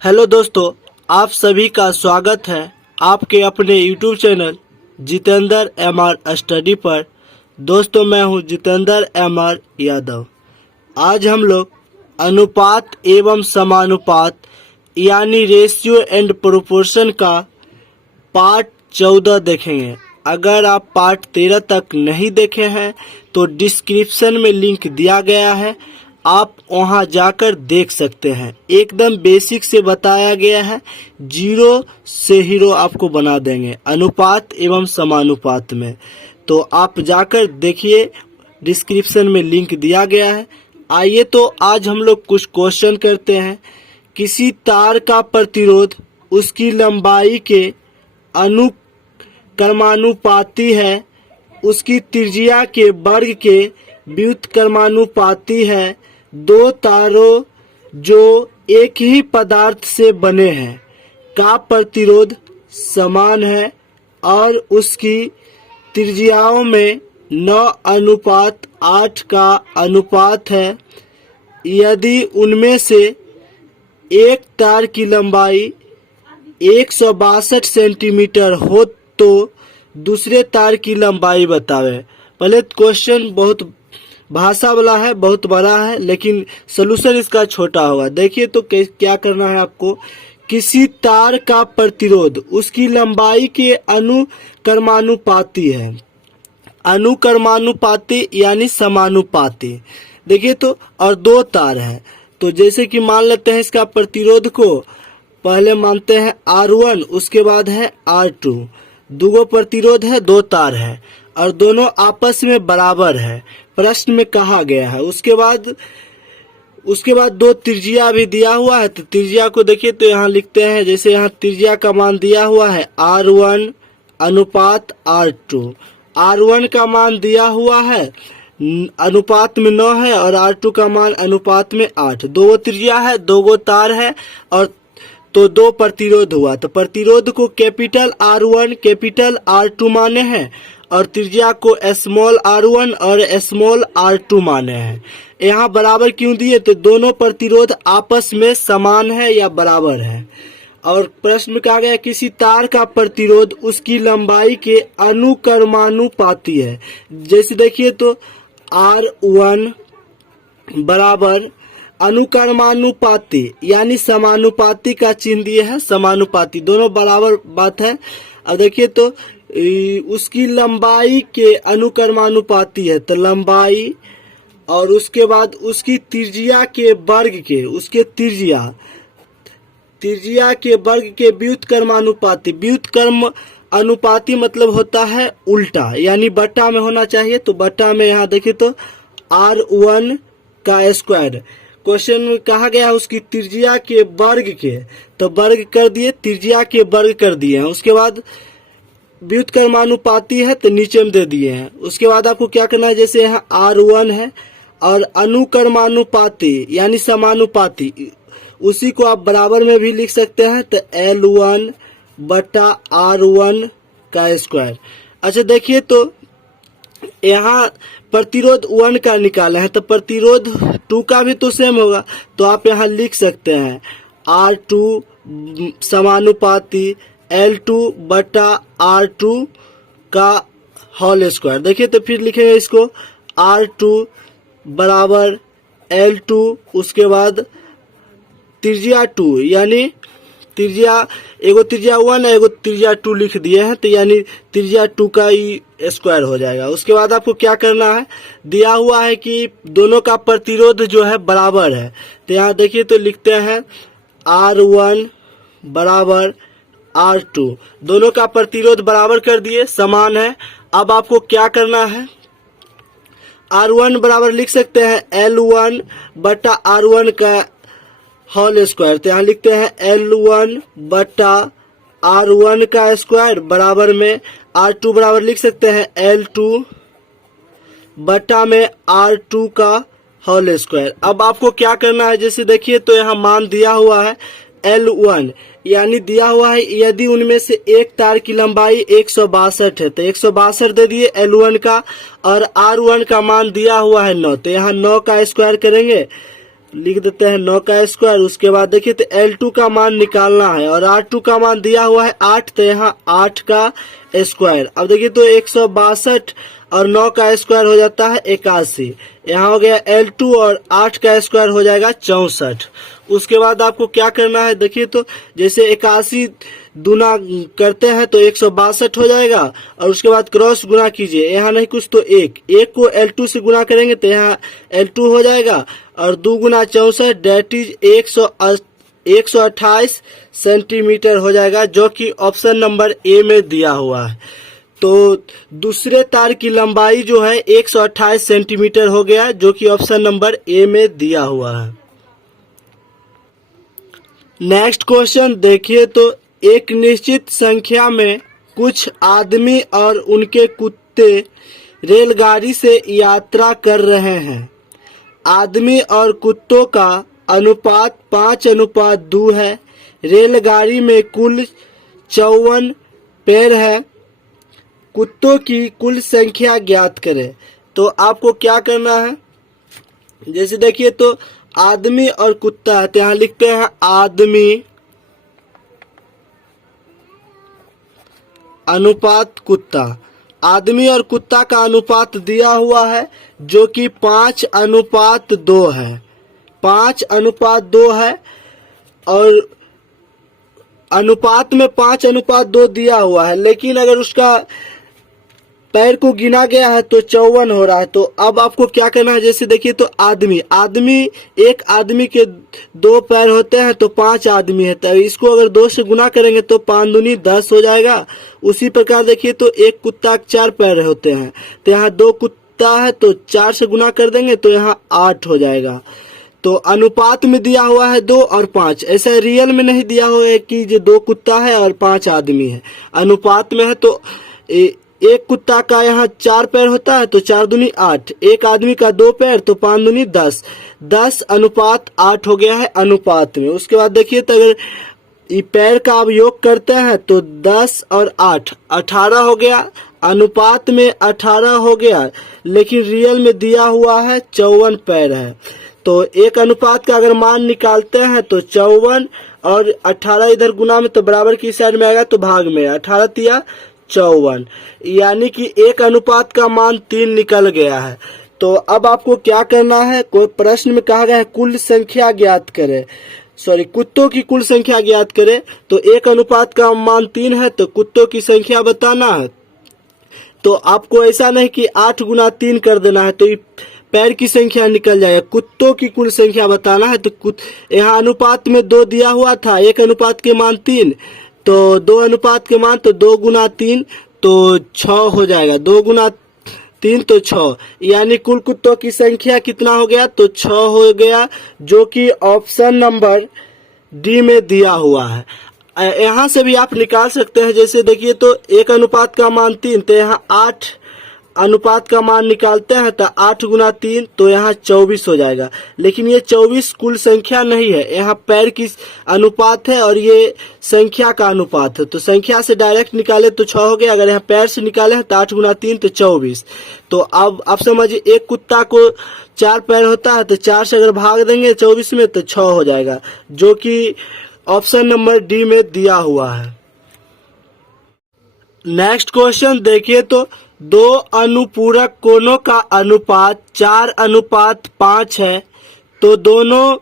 Hello दोस्तों, आप सभी का स्वागत है आपके अपने YouTube channel Jitendra MR study पर। दोस्तों, मैं हूं जितेंद्र एमआर यादव। आज हम लोग अनुपात एवं समानुपात यानी रेशियो एंड प्रोपोर्शन का पार्ट 14 देखेंगे। अगर आप पार्ट 13 तक नहीं देखे हैं तो डिस्क्रिप्शन में लिंक दिया गया है, आप वहां जाकर देख सकते हैं। एकदम बेसिक से बताया गया है, जीरो से हीरो आपको बना देंगे अनुपात एवं समानुपात में। तो आप जाकर देखिए, डिस्क्रिप्शन में लिंक दिया गया है। आइए तो आज हम लोग कुछ क्वेश्चन करते हैं। किसी तार का प्रतिरोध उसकी लंबाई के अनुक्रमानुपाती है, उसकी त्रिज्या के वर्ग के व्युत्क्रमानुपाती है। दो तारों जो एक ही पदार्थ से बने हैं का प्रतिरोध समान है और उसकी त्रिज्याओं में 9:8 का अनुपात है। यदि उनमें से एक तार की लंबाई 162 सेंटीमीटर हो तो दूसरे तार की लंबाई बतावे। पहले क्वेश्चन बहुत भाषा वाला है, बहुत बड़ा है, लेकिन सलूशन इसका छोटा होगा। देखिए तो क्या करना है आपको। किसी तार का प्रतिरोध उसकी लंबाई के अनुक्रमानुपाती है। अनुक्रमानुपाती यानी समानुपाती। देखिए तो, और दो तार है, तो जैसे कि मान लेते हैं इसका प्रतिरोध को पहले मानते हैं R1, उसके बाद है R2। दो प्रतिरोध है, दो तार है और दोनों आपस में बराबर है, प्रश्न में कहा गया है। उसके बाद दो त्रिज्या भी दिया हुआ है, तो त्रिज्या को देखिए तो यहाँ लिखते हैं। जैसे यहाँ त्रिज्या का मान दिया हुआ है R1 अनुपात R2। R1 का मान दिया हुआ है अनुपात में 9 है और R2 का मान अनुपात में 8। दो त्रिज्या है, दो तार है और तो दो प्रतिरोध हुआ। तो प्रतिरोध को कैपिटल R1 कैपिटल R2 माने हैं और त्रिज्या को स्मॉल R1 और स्मॉल R2 माने हैं। यहाँ बराबर क्यों दिए? तो दोनों प्रतिरोध आपस में समान है या बराबर है। और प्रश्न में कहा गया किसी तार का प्रतिरोध उसकी लंबाई के अनुक्रमानुपाती है। जैसे देखिए तो R1 बराबर अनुक्रमानुपाती यानी समानुपाती का चिन्ह दिए है, समानुपाती दोनों बराबर बात है। अब देखिए तो उसकी लंबाई के अनुक्रमानुपाती है, तो लंबाई और उसके बाद उसकी त्रिज्या के वर्ग के, उसके त्रिज्या के वर्ग के व्युत्क्रमानुपाती। व्युत्क्रम अनुपाती मतलब होता है उल्टा, यानी बट्टा में होना चाहिए, तो बट्टा में यहाँ देखिए तो R1 का स्क्वायर। क्वेश्चन में कहा गया उसकी त्रिज्या के वर्ग के, तो वर्ग कर दिए, त्रिज्या के वर्ग कर दिए हैं। उसके बाद व्युत्क्रमानुपाती है तो नीचे में दे दिए हैं। उसके बाद आपको क्या करना है, जैसे यहाँ R1 है और अनुक्रमानुपाती यानी समानुपाती, उसी को आप बराबर में भी लिख सकते हैं, तो L1 बटा R1 का स्क्वायर। अच्छा देखिए तो यहाँ प्रतिरोध 1 का निकाला है, तो प्रतिरोध 2 का भी तो सेम होगा, तो आप यहाँ लिख सकते हैं R2 समानुपाती L2 बटा R2 का होल स्क्वायर। देखिए तो फिर लिखेंगे इसको R2 बराबर L2, उसके बाद त्रिज्या 2 यानी त्रिज्या, एगो त्रिज्या 1 है, एगो त्रिज्या 2 लिख दिए हैं, तो यानी त्रिज्या 2 का ही स्क्वायर हो जाएगा। उसके बाद आपको क्या करना है, दिया हुआ है कि दोनों का प्रतिरोध जो है बराबर है, तो यहाँ देखिए तो लिखते हैं R1 बराबर R2। दोनों का प्रतिरोध बराबर कर दिए, समान है। अब आपको क्या करना है, R1 बराबर लिख सकते हैं L1 बटा R1 का होल स्क्वायर, तो यहाँ लिखते हैं L1 बटा R1 का स्क्वायर बराबर में R2 बराबर लिख सकते हैं L2 बटा में R2 का होल स्क्वायर। अब आपको क्या करना है, जैसे देखिए तो यहाँ मान दिया हुआ है L1 यानी दिया हुआ है यदि उनमें से एक तार की लंबाई 162 है, तो 162 दे दिए L1 का, और R1 का मान दिया हुआ है 9, तो यहाँ 9 का स्क्वायर करेंगे लिख देते हैं 9 का स्क्वायर। उसके बाद देखिए तो L2 का मान निकालना है और R2 का मान दिया हुआ है 8, तो यहाँ 8 का स्क्वायर। अब देखिए तो 162 और 9 का स्क्वायर हो जाता है 81। यहाँ हो गया L2 और 8 का स्क्वायर हो जाएगा 64। उसके बाद आपको क्या करना है, देखिए तो जैसे 81 गुना करते हैं तो 162 हो जाएगा और उसके बाद क्रॉस गुना कीजिए, यहाँ नहीं कुछ तो एक को L2 से गुना करेंगे तो यहाँ L2 हो जाएगा और 2 गुना 64 डेट इज 128 सेंटीमीटर हो जाएगा, जो कि ऑप्शन नंबर ए में दिया हुआ है। तो दूसरे तार की लंबाई जो है 128 सेंटीमीटर हो गया, जो कि ऑप्शन नंबर ए में दिया हुआ है। नेक्स्ट क्वेश्चन देखिए तो एक निश्चित संख्या में कुछ आदमी और उनके कुत्ते रेलगाड़ी से यात्रा कर रहे हैं। आदमी और कुत्तों का अनुपात 5:2 है। रेलगाड़ी में कुल 54 पैर है। कुत्तों की कुल संख्या ज्ञात करें। तो आपको क्या करना है, जैसे देखिए तो आदमी और कुत्ता है तो यहाँ लिखते हैं आदमी अनुपात कुत्ता। आदमी और कुत्ता का अनुपात दिया हुआ है जो कि 5:2 है। 5:2 है और अनुपात में 5:2 दिया हुआ है, लेकिन अगर उसका पैर को गिना गया है तो 54 हो रहा है। तो अब आपको क्या करना है, जैसे देखिए तो आदमी एक आदमी के 2 पैर होते हैं तो 5 आदमी है, तो इसको अगर 2 से गुना करेंगे तो 5 दूनी 10 हो जाएगा। उसी प्रकार देखिए तो एक कुत्ता के 4 पैर होते हैं तो यहाँ 2 कुत्ता है तो 4 से गुना कर देंगे तो यहाँ 8 हो जाएगा। तो अनुपात में दिया हुआ है 2 और 5, ऐसा रियल में नहीं दिया हुआ है कि जो 2 कुत्ता है और 5 आदमी है। अनुपात में है तो एक कुत्ता का यहाँ 4 पैर होता है तो 4 दूनी 8, एक आदमी का 2 पैर तो 5 दूनी 10, 10:8 हो गया है अनुपात में। उसके बाद देखिए तो अगर ये पैर का आप योग करते हैं तो 10 और 8 18 हो गया, अनुपात में 18 हो गया, लेकिन रियल में दिया हुआ है 54 पैर है। तो एक अनुपात का अगर मान निकालते हैं तो 54 और 18 इधर गुना में तो बराबर की साइड में आएगा तो भाग में 18 तिया 54, यानी कि एक अनुपात का मान 3 निकल गया है। तो अब आपको क्या करना है, कोई प्रश्न में कहा गया है कुल संख्या ज्ञात करें, कुत्तों की कुल संख्या ज्ञात करें। तो एक अनुपात का मान 3 है तो कुत्तों की संख्या बताना है। तो आपको ऐसा नहीं कि 8 गुना 3 कर देना है तो ये पैर की संख्या निकल जाएगा, कुत्तों की कुल संख्या बताना है। तो यहाँ अनुपात में 2 दिया हुआ था, एक अनुपात के मान 3, तो 2 अनुपात के मान तो 2 गुना 3 तो 6 हो जाएगा, 2 गुना 3 तो 6, यानी कुल कुत्तों की संख्या कितना हो गया तो 6 हो गया, जो कि ऑप्शन नंबर डी में दिया हुआ है। यहाँ से भी आप निकाल सकते हैं, जैसे देखिए तो एक अनुपात का मान 3 तो यहाँ 8 अनुपात का मान निकालते हैं तो 8 गुना 3 तो यहाँ 24 हो जाएगा, लेकिन ये 24 कुल संख्या नहीं है, यहाँ पैर की अनुपात है और ये संख्या का अनुपात है। तो संख्या से डायरेक्ट निकाले तो 6 हो गया, अगर यहाँ पैर से निकाले हैं तो 8 गुना 3 तो 24। तो अब आप समझिए एक कुत्ता को 4 पैर होता है तो 4 से अगर भाग देंगे 24 में तो 6 हो जाएगा, जो कि ऑप्शन नंबर डी में दिया हुआ है। नेक्स्ट क्वेश्चन देखिए तो 2 अनुपूरक कोणों का अनुपात 4:5 है, तो दोनों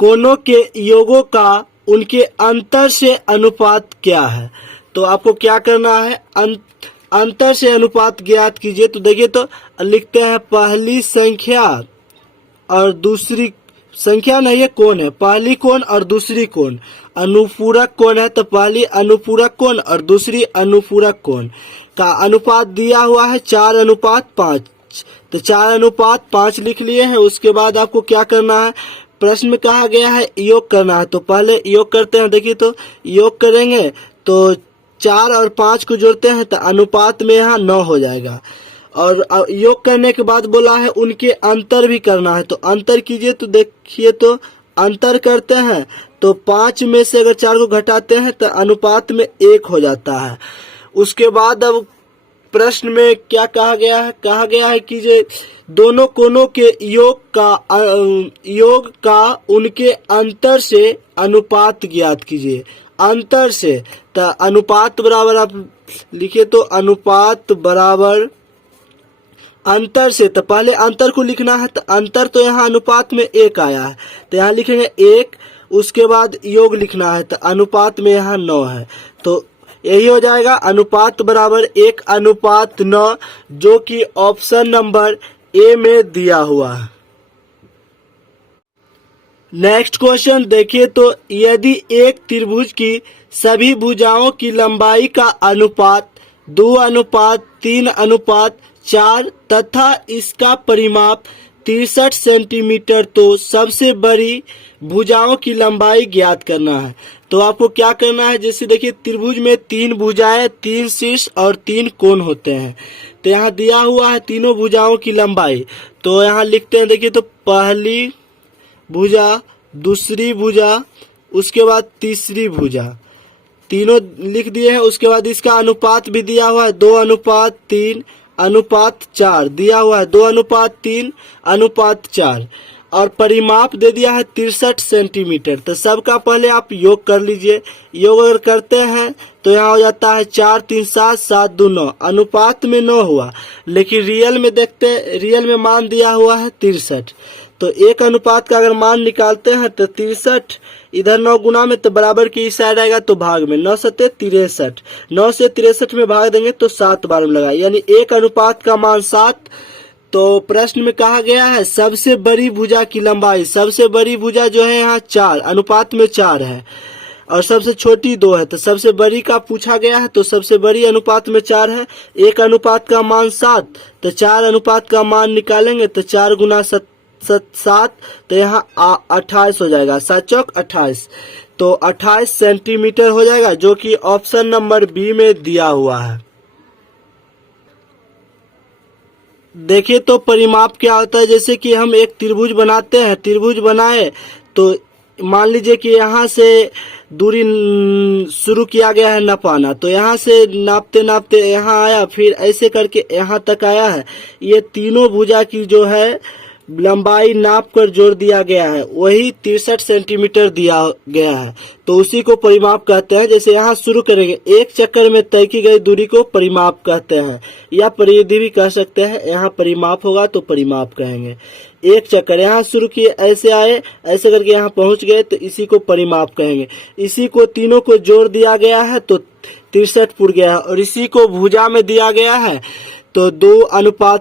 कोणों के योगों का उनके अंतर से अनुपात क्या है। तो आपको क्या करना है, अंतर से अनुपात ज्ञात कीजिए। तो देखिए तो लिखते हैं पहली संख्या और दूसरी संख्या नहीं है कोण है, पहली कोण और दूसरी कोण, अनुपूरक कोण है तो पहली अनुपूरक कोण और दूसरी अनुपूरक कोण का अनुपात दिया हुआ है 4:5, तो 4:5 लिख लिए हैं। उसके बाद आपको क्या करना है, प्रश्न में कहा गया है योग करना है, तो पहले योग करते हैं। देखिए तो योग करेंगे तो 4 और 5 को जोड़ते हैं तो अनुपात में यहाँ 9 हो जाएगा, और योग करने के बाद बोला है उनके अंतर भी करना है, तो अंतर कीजिए। तो देखिए तो अंतर करते हैं तो 5 में से अगर 4 को घटाते हैं तो अनुपात में 1 हो जाता है। उसके बाद अब प्रश्न में क्या कहा गया है कि जो दोनों कोनों के योग का उनके अंतर से अनुपात ज्ञात कीजिए। अंतर से, तो अनुपात बराबर आप लिखिए, तो अनुपात बराबर अंतर से, तो पहले अंतर को लिखना है, तो अंतर तो यहाँ अनुपात में 1 आया है, तो यहाँ लिखेंगे 1, उसके बाद योग लिखना है, तो अनुपात में यहाँ 9 है, तो यही हो जाएगा अनुपात बराबर 1:9, जो कि ऑप्शन नंबर ए में दिया हुआ है। नेक्स्ट क्वेश्चन देखिए, तो यदि एक त्रिभुज की सभी भुजाओं की लंबाई का अनुपात 2:3:4 तथा इसका परिमाप 63 सेंटीमीटर, तो सबसे बड़ी भुजाओं की लंबाई ज्ञात करना है। तो आपको क्या करना है, जैसे देखिए त्रिभुज में 3 भुजाएं, 3 शीर्ष और 3 कोण होते हैं, तो यहाँ दिया हुआ है तीनों भुजाओं की लंबाई, तो यहाँ लिखते हैं, देखिए तो पहली भुजा, दूसरी भुजा, उसके बाद तीसरी भुजा, तीनों लिख दिए हैं। उसके बाद इसका अनुपात भी दिया हुआ है 2:3:4 दिया हुआ है, 2:3:4, और परिमाप दे दिया है 63 सेंटीमीटर। तो सबका पहले आप योग कर लीजिए। योग अगर करते हैं तो यहाँ हो जाता है 4 3 7 7 2 9, अनुपात में 9 हुआ, लेकिन रियल में देखते, रियल में मान दिया हुआ है 63, तो एक अनुपात का अगर मान निकालते हैं तो 63 इधर 9 गुना में, तो बराबर की इस साइड आएगा, तो भाग में 9 सत्ते 63, 9 से 63 में भाग देंगे तो 7 बार में लगा, यानी एक अनुपात का मान 7। तो प्रश्न में कहा गया है सबसे बड़ी भुजा की लंबाई, सबसे बड़ी भुजा जो है यहाँ 4, अनुपात में 4 है, और सबसे छोटी 2 है, तो सबसे बड़ी का पूछा गया है, तो सबसे बड़ी अनुपात में 4 है, एक अनुपात का मान 7, तो 4 अनुपात का मान निकालेंगे, तो 4 गुना 7, तो यहाँ 28 हो जाएगा, 7 चौक 28, तो 28 सेंटीमीटर हो जाएगा, जो कि ऑप्शन नंबर बी में दिया हुआ है। देखिए तो परिमाप क्या होता है, जैसे कि हम एक त्रिभुज बनाते हैं, त्रिभुज बनाए तो मान लीजिए कि यहाँ से दूरी शुरू किया गया है नापाना, तो यहाँ से नापते नापते यहाँ आया, फिर ऐसे करके यहाँ तक आया है, ये तीनों भुजा की जो है लंबाई नाप कर जोड़ दिया गया है, वही 63 सेंटीमीटर दिया गया है, तो उसी को परिमाप कहते हैं। जैसे यहाँ शुरू करेंगे, एक चक्कर में तय की गई दूरी को परिमाप कहते हैं, या परिधि भी कह सकते हैं, यहाँ परिमाप होगा तो परिमाप कहेंगे। एक चक्कर यहाँ शुरू किए, ऐसे आए, ऐसे करके यहाँ पहुंच गए, तो इसी को परिमाप कहेंगे। इसी को तीनों को जोड़ दिया गया है तो 63 पुर गया है, और इसी को भुजा में दिया गया है तो 2:3